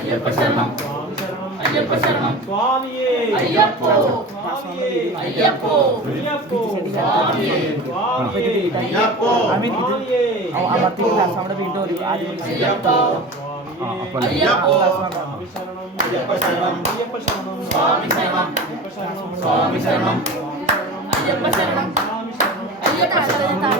അയ്യപ്പ ശരണം അയ്യപ്പ ശരണം സ്വാമിയേ അയ്യപ്പോ സ്വാമിയേ അയ്യപ്പോ അയ്യപ്പോ സ്വാമിയേ സ്വാമിയേ അയ്യപ്പോ സ്വാമിയേ അമർത്തി ക്ലാസ് അവിടെ വീണ്ടും ഒരു ആദ്യം അയ്യപ്പോ അയ്യപ്പോ അയ്യപ്പ ശരണം അയ്യപ്പ ശരണം സ്വാമി ശരണം സ്വാമി ശരണം അയ്യപ്പ ശരണം അയ്യപ്പ ശരണം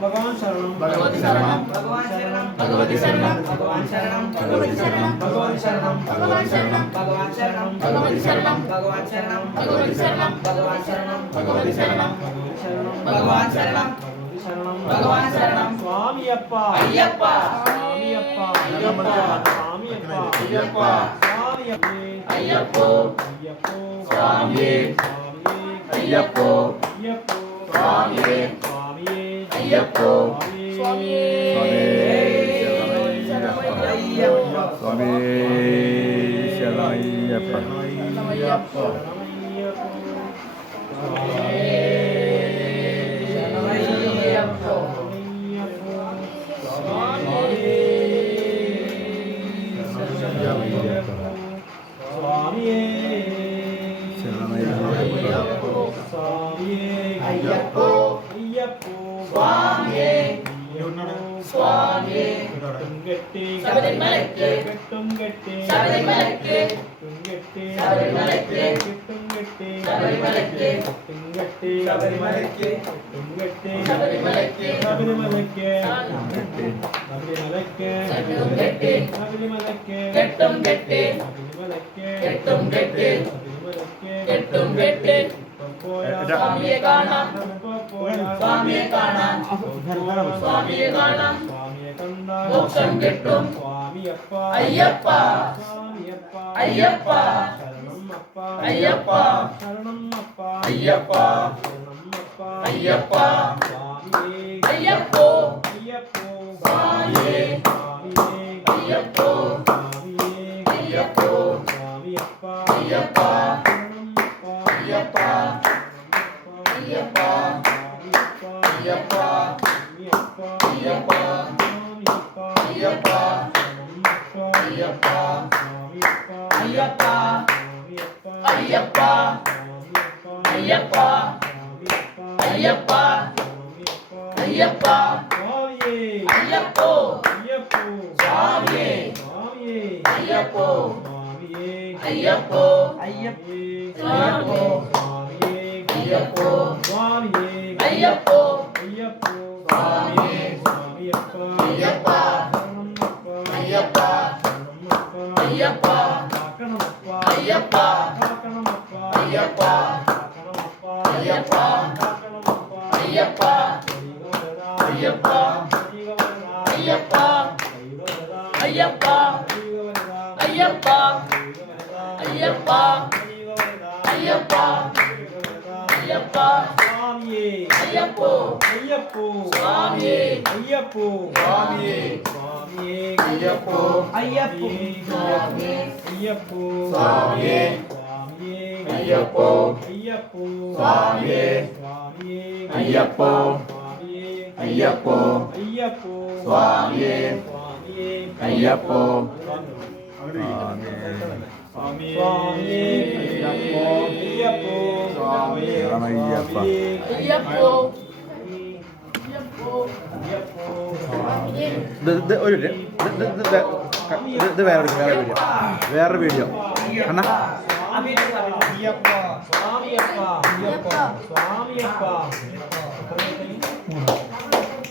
ഭഗവാൻ ശരണം ഭഗവതി ശരണം ഭഗവാൻ ശരണം ഭഗവതി ശരണം ഭഗവാൻ ശരണം ഭഗവതി ശരണം ഭഗവാൻ ശരണം ഭഗവാൻ ശരണം ഭഗവാൻ ശരണം ഭഗവതി ശരണം ഭഗവാൻ ശരണം ഭഗവതി ശരണം ഭഗവാൻ ശരണം ഭഗവതി ശരണം ഭഗവാൻ ശരണം ഭഗവാൻ ശരണം സ്വാമിയപ്പ അയ്യപ്പ സ്വാമിയപ്പ അയ്യപ്പ സ്വാമിയപ്പ അയ്യപ്പ സ്വാമിയപ്പ അയ്യപ്പോ അയ്യപ്പോ സ്വാമിയേ അയ്യപ്പോ അയ്യപ്പോ സ്വാമിയേ സ്വാമിയേ അയ്യപ്പോ സ്വാമിയേ അയ്യപ്പോ അയ്യപ്പോ സ്വാമിയേ സ്വാമിയേ കെട്ടുംകെട്ടി ശബരിമലയ്ക്ക് കെട്ടുംകെട്ടി ശബരിമലയ്ക്ക് കെട്ടുംകെട്ടി ശബരിമലയ്ക്ക് കെട്ടുംകെട്ടി ശബരിമലയ്ക്ക് കെട്ടുംകെട്ടി ശബരിമലയ്ക്ക് കെട്ടുംകെട്ടി ശബരിമലയ്ക്ക് ശബരിമലയ്ക്ക് ശബരിമലയ്ക്ക് കെട്ടുംകെട്ടി ശബരിമലയ്ക്ക് കെട്ടുംകെട്ടി ശബരിമലയ്ക്ക് കെട്ടുംകെട്ടി ശബരിമലയ്ക്ക് കെട്ടുംകെട്ടി സ്വാമിയെ കാണാം സ്വാമിയെ കാണാം സ്വാമിയെ കാണാം സ്വാമിയെ കണ്ടാൽ മോക്ഷം കിട്ടും സ്വാമിയപ്പ അയ്യപ്പ സ്വാമിയപ്പ അയ്യപ്പ ശരണമപ്പ അയ്യപ്പ ശരണമപ്പ അയ്യപ്പ ശരണമപ്പ അയ്യപ്പ സ്വാമിയേ അയ്യപ്പോ അയ്യപ്പോ സ്വാമിയേ സ്വാമിയേ അയ്യപ്പോ സ്വാമിയേ അയ്യപ്പോ സ്വാമിയപ്പ അയ്യപ്പ അയ്യപ്പ അയ്യപ്പ അയ്യപ്പ അയ്യപ്പ അയ്യപ്പ അയ്യപ്പ അയ്യപ്പ അയ്യപ്പ അയ്യപ്പ അയ്യപ്പ അയ്യപ്പോ സ്വാമിയേ അയ്യപ്പോ അയ്യപ്പോ അയ്യപ്പോ അയ്യപ്പോ അയ്യപ്പോ അയ്യപ്പോ സ്വാമിയേ സ്വാമിയപ്പ അയ്യപ്പ അയ്യപ്പ അയ്യപ്പ കാക്കണമപ്പ അയ്യപ്പ കാക്കണമപ്പ അയ്യപ്പ കാക്കണമപ്പ അയ്യപ്പ കാക്കണമപ്പ അയ്യപ്പ അയ്യപ്പ അയ്യപ്പ അയ്യപ്പ അയ്യപ്പ അയ്യപ്പ അയ്യപ്പ അയ്യപ്പ സ്വാമിയേ അയ്യപ്പോ അയ്യപ്പോ സ്വാമിയേ അയ്യപ്പോ സ്വാമിയേ സ്വാമിയേ അയ്യപ്പോ അയ്യപ്പോ സ്വാമിയേ അയ്യപ്പോ സ്വാമിയേ സ്വാമിയേ അയ്യപ്പോ അയ്യപ്പോ സ്വാമിയേ സ്വാമിയേ അയ്യപ്പോ സ്വാമിയേ അയ്യപ്പോ അയ്യപ്പോ സ്വാമിയേ സ്വാമിയേ അയ്യപ്പോ സ്വാമിയേ അയ്യപ്പോ അയ്യപ്പോ സ്വാമിയേ അയ്യപ്പ അയ്യപ്പോ ഒരു ഇത് വേറൊരു വീഡിയോ അണ്ണാ അയ്യപ്പ സ്വാമിയപ്പ അയ്യപ്പ സ്വാമിയപ്പ